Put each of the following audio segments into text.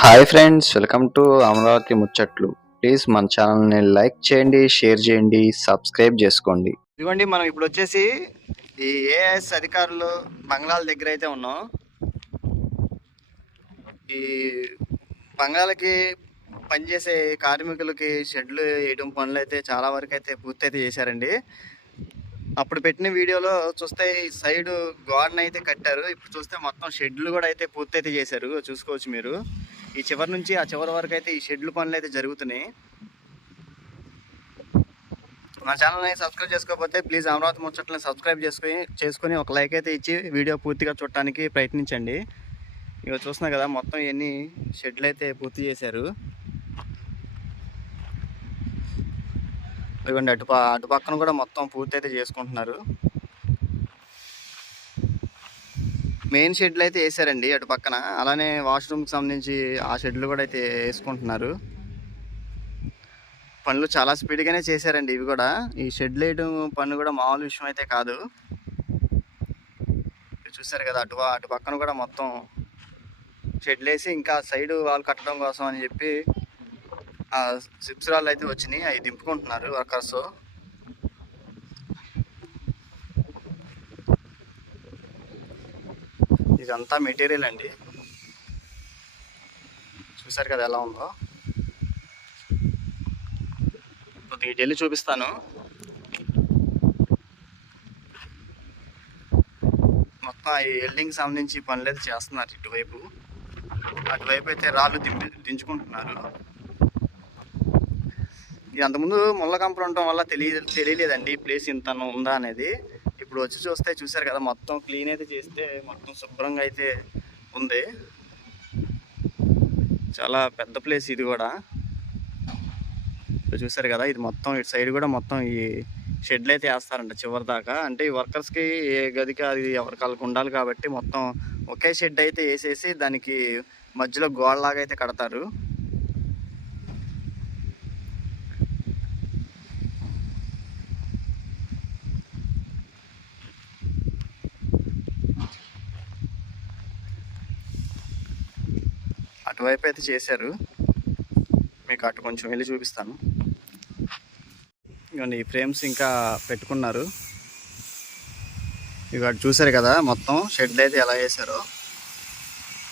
Hi friends, welcome to Amaravati ముచ్చట్లు. Please మన ఛానల్ని లైక్ చేయండి, షేర్ చేయండి, సబ్స్క్రైబ్ చేసుకోండి. ఇదిగోండి, మనం ఇప్పుడు వచ్చేసి ఈ ఏఎస్ అధికారులు బంగ్లాల దగ్గర అయితే ఉన్నాం. ఈ బంగ్లాలకి పనిచేసే కార్మికులకి షెడ్లు వేయడం పనులు అయితే చాలా వరకు అయితే పూర్తి అయితే చేశారండి. అప్పుడు పెట్టిన వీడియోలో చూస్తే ఈ సైడ్ గోడను అయితే కట్టారు. ఇప్పుడు చూస్తే మొత్తం షెడ్లు కూడా అయితే పూర్తి అయితే చేశారు. చూసుకోవచ్చు మీరు. ఈ చివరి నుంచి ఆ చివరి వరకు అయితే ఈ షెడ్లు పనులు అయితే జరుగుతున్నాయి. మా ఛానల్ని సబ్స్క్రైబ్ చేసుకోకపోతే ప్లీజ్ అమరావతి ముచ్చట్లని సబ్స్క్రైబ్ చేసుకొని ఒక లైక్ అయితే ఇచ్చి వీడియో పూర్తిగా చూడటానికి ప్రయత్నించండి. ఇక చూస్తున్నా కదా, మొత్తం ఇవన్నీ షెడ్లు అయితే పూర్తి చేశారు. ఇదిగోండి, అటు పక్కన కూడా మొత్తం పూర్తి అయితే చేసుకుంటున్నారు. మెయిన్ షెడ్లు అయితే వేసారండి అటు పక్కన. అలానే వాష్రూమ్కి సంబంధించి ఆ షెడ్లు కూడా అయితే వేసుకుంటున్నారు. పనులు చాలా స్పీడ్గానే చేశారండి. ఇవి కూడా ఈ షెడ్లు వేయడం పనులు కూడా మామూలు విషయం అయితే కాదు. చూసారు కదా, అటు పక్కన కూడా మొత్తం షెడ్లు వేసి ఇంకా సైడ్ వాళ్ళు కట్టడం కోసం అని చెప్పి ఆ సిప్స్ రాళ్ళు అయితే వచ్చినాయి. అవి దింపుకుంటున్నారు వర్కర్స్. ఇదంతా మెటీరియల్ అండి. చూసారు కదా ఎలా ఉందో. కొద్దిగా ఇటు వెళ్ళి చూపిస్తాను. మొత్తం ఈ వెల్డింగ్ సంబంధించి పనులు అయితే చేస్తున్నారు. అటువైపు అయితే రాళ్ళు దించుకుంటున్నారు. ఇది అంతకుముందు ముళ్ళ కంపలు ఉండటం వల్ల తెలియలేదండి ఈ ప్లేస్ ఇంత ఉందా అనేది. ఇప్పుడు వచ్చి చూసారు కదా, మొత్తం క్లీన్ అయితే చేస్తే మొత్తం శుభ్రంగా అయితే ఉంది. చాలా పెద్ద ప్లేస్ ఇది కూడా. చూసారు కదా, ఇది మొత్తం ఇటు సైడ్ కూడా మొత్తం ఈ షెడ్లు అయితే వేస్తారంట చివరి దాకా. అంటే ఈ వర్కర్స్కి ఏ గదికి అది ఎవరికాళ్ళకి ఉండాలి కాబట్టి మొత్తం ఒకే షెడ్ అయితే వేసేసి దానికి మధ్యలో గోడలాగా అయితే కడతారు. అటువైపు అయితే చేశారు. మీకు అటు కొంచెం వెళ్ళి చూపిస్తాను. ఇవన్నీ ఈ ఫ్రేమ్స్ ఇంకా పెట్టుకున్నారు. ఇవి అటు చూసారు కదా, మొత్తం షెడ్లు అయితే ఎలా వేసారో.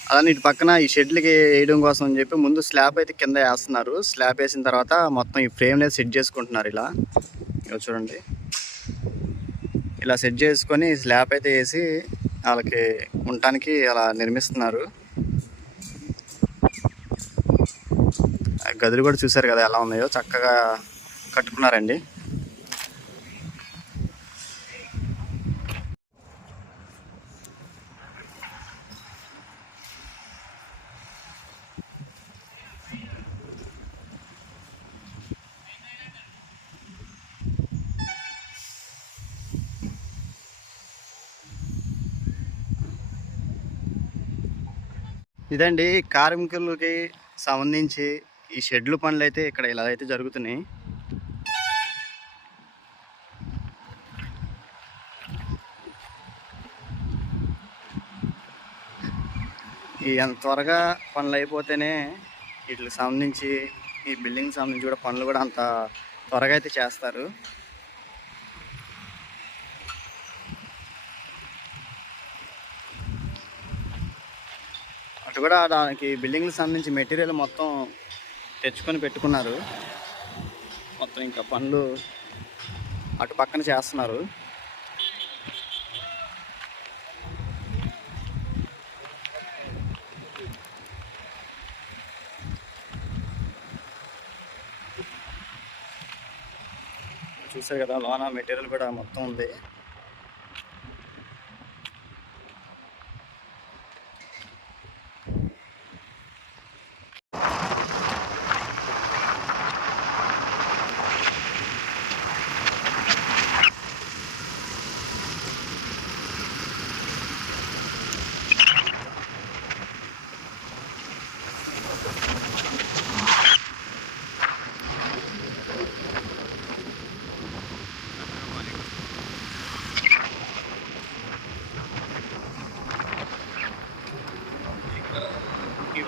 అలానే ఇటు పక్కన ఈ షెడ్లకి వేయడం కోసం అని చెప్పి ముందు స్లాబ్ అయితే కింద వేస్తున్నారు. స్లాబ్ వేసిన తర్వాత మొత్తం ఈ ఫ్రేమ్ అయితే సెట్ చేసుకుంటున్నారు. ఇలా చూడండి, ఇలా సెట్ చేసుకొని స్లాబ్ అయితే వేసి వాళ్ళకి ఉండటానికి అలా నిర్మిస్తున్నారు. గదులు కూడా చూసారు కదా ఎలా ఉన్నాయో, చక్కగా కట్టుకున్నారండి. ఇదండి కార్మికులకి సంబంధించి ఈ షెడ్లు పనులు అయితే ఇక్కడ ఇలా అయితే జరుగుతున్నాయి. ఎంత త్వరగా పనులు అయిపోతేనే వీటికి సంబంధించి ఈ బిల్డింగ్ సంబంధించి కూడా పనులు కూడా అంత త్వరగా అయితే చేస్తారు. అటు కూడా దానికి బిల్డింగ్కి సంబంధించి మెటీరియల్ మొత్తం తెచ్చుకొని పెట్టుకున్నారు. మొత్తం ఇంకా పనులు అటు పక్కన చేస్తున్నారు. చూసారు కదా, లోన మెటీరియల్ కూడా మొత్తం ఉంది.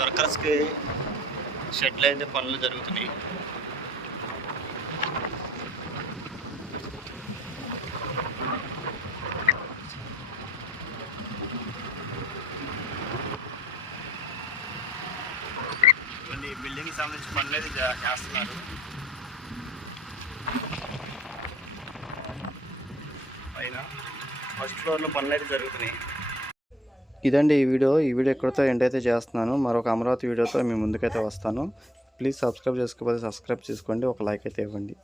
వర్కర్స్కి షెడ్లు అయితే పనులు జరుగుతున్నాయి. బిల్డింగ్కి సంబంధించిన పనులు అయితే చేస్తున్నారు. పైన ఫస్ట్ ఫ్లోర్లో పనులు అయితే జరుగుతున్నాయి. ఇదండి ఈ వీడియో ఎక్కడితో ఎండ్ అయితే చేస్తున్నాను. మరొక అమరావతి వీడియోతో మీ ముందుకైతే వస్తాను. ప్లీజ్ సబ్స్క్రైబ్ చేసుకోకపోతే సబ్స్క్రైబ్ చేసుకోండి, ఒక లైక్ అయితే ఇవ్వండి.